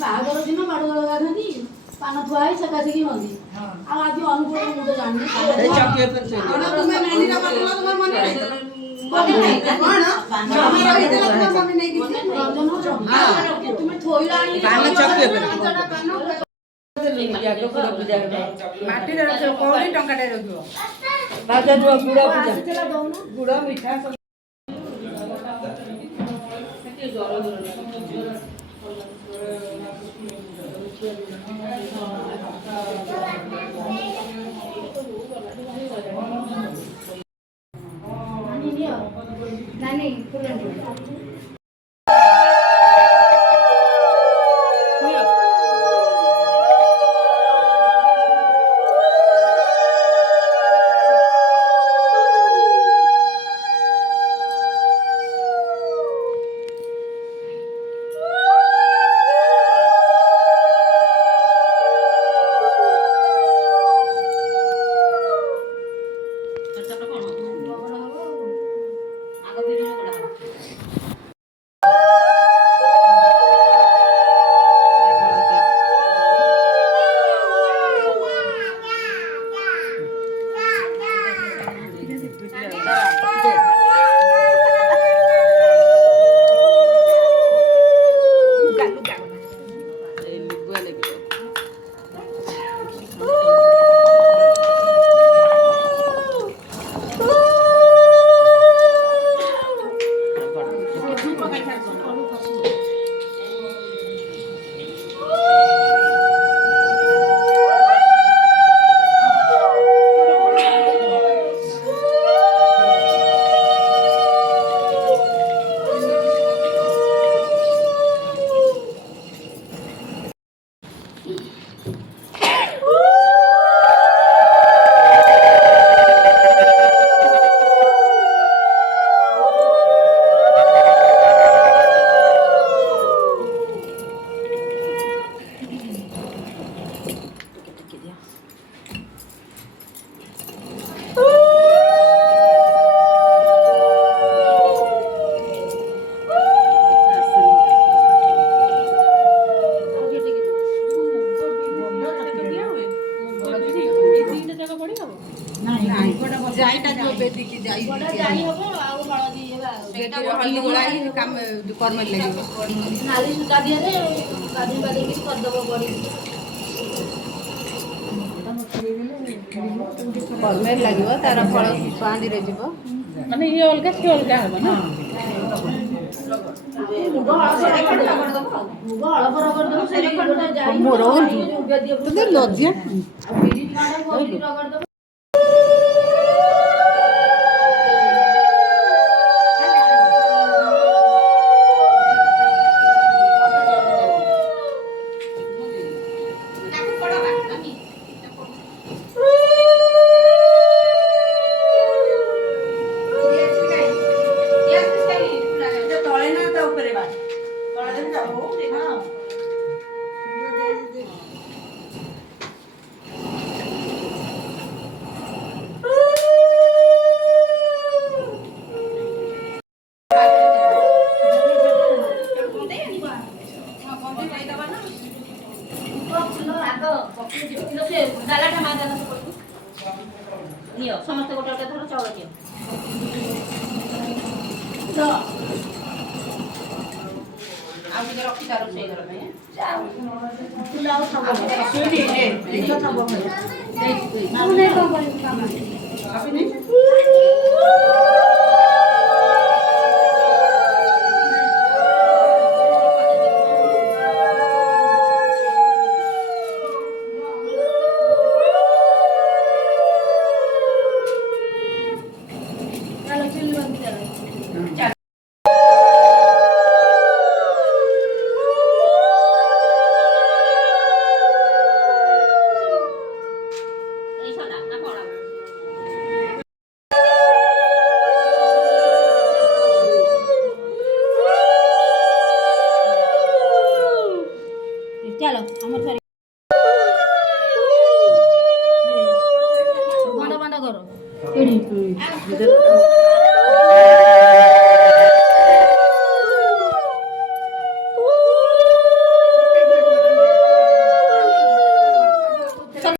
ବାହାଘର ଦିନ ମାଡଗୋଳ ଗାଧନ୍ତି ପାନ ଥୁଆ ହେଇ ସେକାସିକି ହନ୍ତି ଆଉ ଆଜି ଅନୁକୂଳ ମୁଁ ତ ଜାଣିନି ତୁମେ ଥୋଇଲା ମାଟିରେ ରଖିବ କୋଉଠି ଟଙ୍କାଟେ ରଖିବ ଗୁଡ ମିଠା ନାନୀ जाईटा जो बेदी की जाई जाई हबो आउ हळदी हेबा बेटा हळदी गोलाई काम कर्म लगे नाली सुका दिया रे गाधी बादी की कर दबो बड़ी कर्म लागिवो तार फळ पांदी रे जीवो माने ये अलगा से अलगा हबो ना मुगो हळबर रगड़ दबो सेरे खंडा जाई मोर तो लज्जा बिरी खाना कोई रगड़ दबो समस्त गोटे गोटे धर चाउल दियो आ के रखी तारो से घर में पुलाव सब सुनी ए देखो सब भाई नहीं को बोले काम अभी नहीं चलो हमर सरी बंद बंद करो